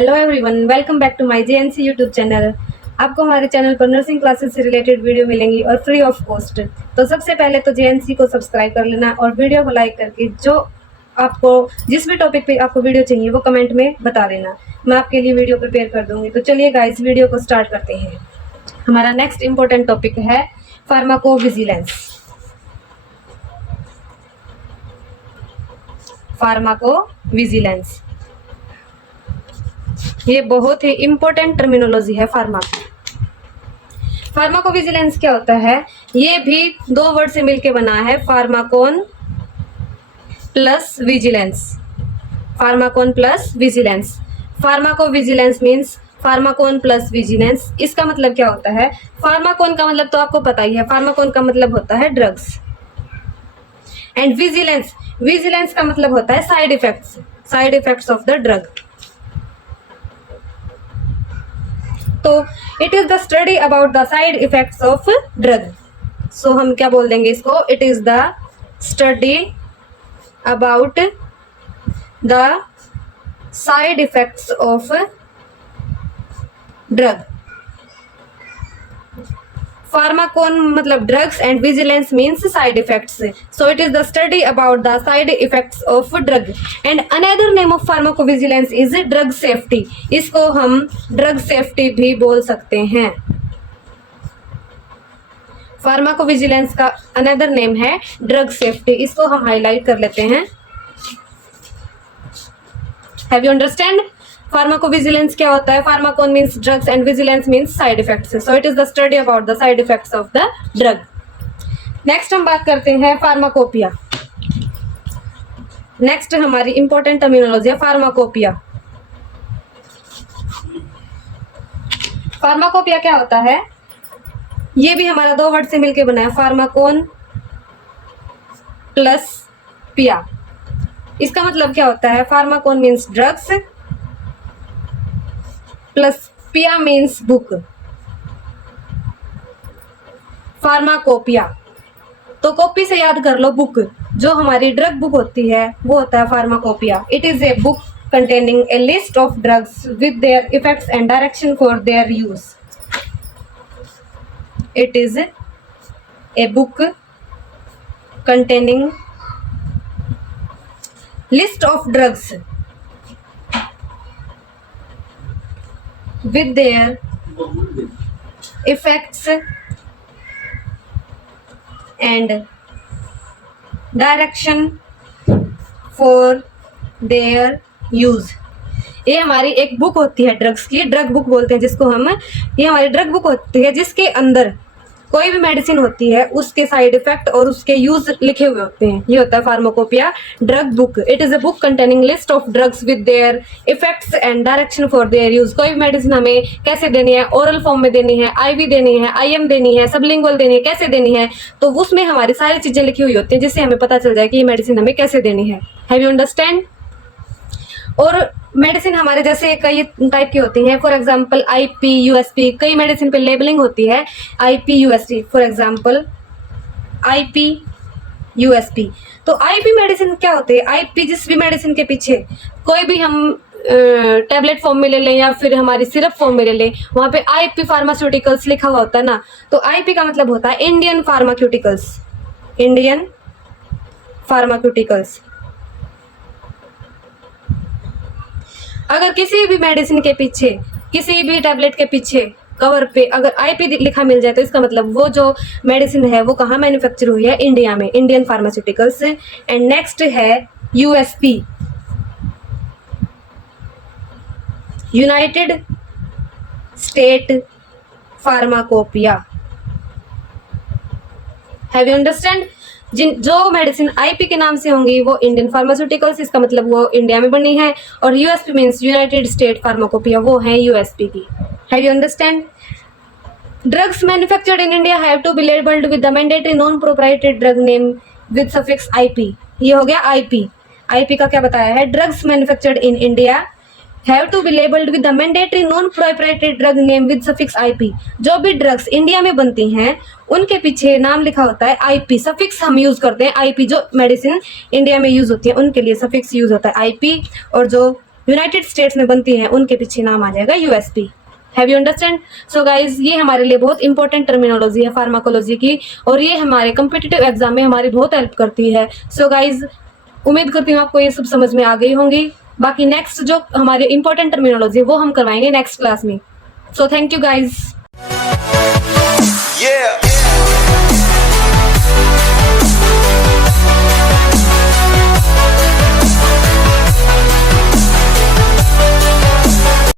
Hello everyone, welcome back to my JNC YouTube channel. आपको हमारे channel पर nursing classes से रिलेटेड वीडियो मिलेंगी और फ्री ऑफ कॉस्ट। तो सबसे पहले तो जेएनसी को सब्सक्राइब कर लेना और वीडियो को लाइक करके जो आपको जिस भी टॉपिक पे आपको वीडियो चाहिए वो कमेंट में बता देना, मैं आपके लिए वीडियो प्रिपेयर कर दूंगी। तो चलिए गाइस, वीडियो को स्टार्ट करते हैं। हमारा नेक्स्ट इंपॉर्टेंट टॉपिक है फार्माकोविजिलेंस। फार्माकोविजिलेंस ये बहुत ही इंपॉर्टेंट टर्मिनोलॉजी है। फार्माकोविजिलेंस क्या होता है? ये भी दो वर्ड से मिलकर बना है, pharmakon plus vigilance. Pharmakon plus vigilance. Pharmacovigilance means pharmakon plus vigilance. इसका मतलब क्या होता है? फार्माकोन का मतलब तो आपको पता ही है, फार्माकोन का मतलब होता है ड्रग्स। एंड विजिलेंस, विजिलेंस का मतलब होता है side effects, side effects of the drug. तो it is the study about the side effects of drug. So हम क्या बोल देंगे इसको? It is the study about the side effects of drug. Pharmacon मतलब drugs and vigilance means side effects. So it is the study about the side effects of drug. And another name of pharmacovigilance is drug safety. इसको हम drug safety भी बोल सकते हैं। Pharmacovigilance का another name है drug safety. इसको हम हाईलाइट कर लेते हैं। Have you understand? फार्माकोविजिलेंस क्या होता है? Pharmacon means drugs and vigilance means side effects. So it is the study about the side effects of the drug. Next हम बात करते हैं फार्माकोपिया। नेक्स्ट हमारी इंपॉर्टेंट टर्मिनोलॉजी है फार्माकोपिया। फार्माकोपिया क्या होता है? ये भी हमारा दो वर्ड से मिलकर बना है, फार्माकोन प्लस पिया। इसका मतलब क्या होता है? फार्माकोन मीन्स ड्रग्स प्लस पिया मीन्स बुक। फार्माकोपिया तो कॉपी से याद कर लो, बुक। जो हमारी ड्रग बुक होती है वो होता है pharmacopoeia. It is a book containing a list of drugs with their effects and direction for their use. It is a book containing list of drugs with their effects and direction for their use. ये हमारी एक book होती है drugs की, drug book बोलते हैं जिसको हम। ये हमारी ड्रग बुक होती है जिसके अंदर कोई भी मेडिसिन होती है उसके साइड इफेक्ट और उसके यूज लिखे हुए होते हैं। ये होता है pharmacopoeia drug book. It is a book containing list of drugs with their effects and direction for their use. कोई भी मेडिसिन हमें कैसे देनी है, ओरल फॉर्म में देनी है, आईवी देनी है, आईएम देनी है, सबलिंगुअल देनी है, कैसे देनी है, तो उसमें हमारी सारी चीजें लिखी हुई होती है जिससे हमें पता चल जाए कि ये मेडिसिन हमें कैसे देनी है। Have you understand? और मेडिसिन हमारे जैसे कई टाइप की होती हैं। For example IP, USP. कई मेडिसिन पे लेबलिंग होती है IP, USP. For example IP, USP. तो आईपी मेडिसिन क्या होते हैं? आईपी जिस भी मेडिसिन के पीछे कोई भी हम टैबलेट फॉर्म में ले लें या फिर हमारी सिरप फॉर्म में ले लें, वहां पे आईपी फार्मास्यूटिकल्स लिखा हुआ होता है ना। तो आईपी का मतलब होता है इंडियन फार्मास्यूटिकल्स। Indian pharmaceuticals. अगर किसी भी मेडिसिन के पीछे, किसी भी टैबलेट के पीछे कवर पे अगर आईपी लिखा मिल जाए तो इसका मतलब वो जो मेडिसिन है वो कहाँ मैन्युफैक्चर हुई है? इंडिया में, इंडियन फार्मास्यूटिकल्स। एंड नेक्स्ट है USP, United State pharmacopoeia. Have you understand? जो मेडिसिन आईपी के नाम से होंगी वो इंडियन फार्मास्यूटिकल्स, इसका मतलब वो इंडिया में बनी है। और USP means United State pharmacopoeia, वो है यूएसपी की। Have you understand? Drugs manufactured in India have to be labelled with the mandatory non proprietary drug name with suffix IP. ये हो गया आईपी। आईपी का क्या बताया है? Drugs manufactured in India have to be labelled with the mandatory non proprietary drug name with suffix IP. जो भी drugs India में बनती हैं उनके पीछे नाम लिखा होता है आईपी। सफिक्स हम यूज करते हैं आईपी। जो मेडिसिन इंडिया में यूज होती है उनके लिए सफिक्स यूज होता है आईपी। और जो यूनाइटेड स्टेट्स में बनती हैं उनके पीछे नाम आ जाएगा USP. Have you understand? So guys, ये हमारे लिए बहुत इंपॉर्टेंट टर्मिनोलॉजी है फार्माकोलॉजी की, और ये हमारे कम्पिटिटिव एग्जाम में हमारी बहुत हेल्प करती है। सो गाइज, उम्मीद करती हूँ आपको ये सब समझ में आ गई होंगी। बाकी नेक्स्ट जो हमारे इंपॉर्टेंट टर्मिनोलॉजी वो हम करवाएंगे नेक्स्ट क्लास में। So thank you guys.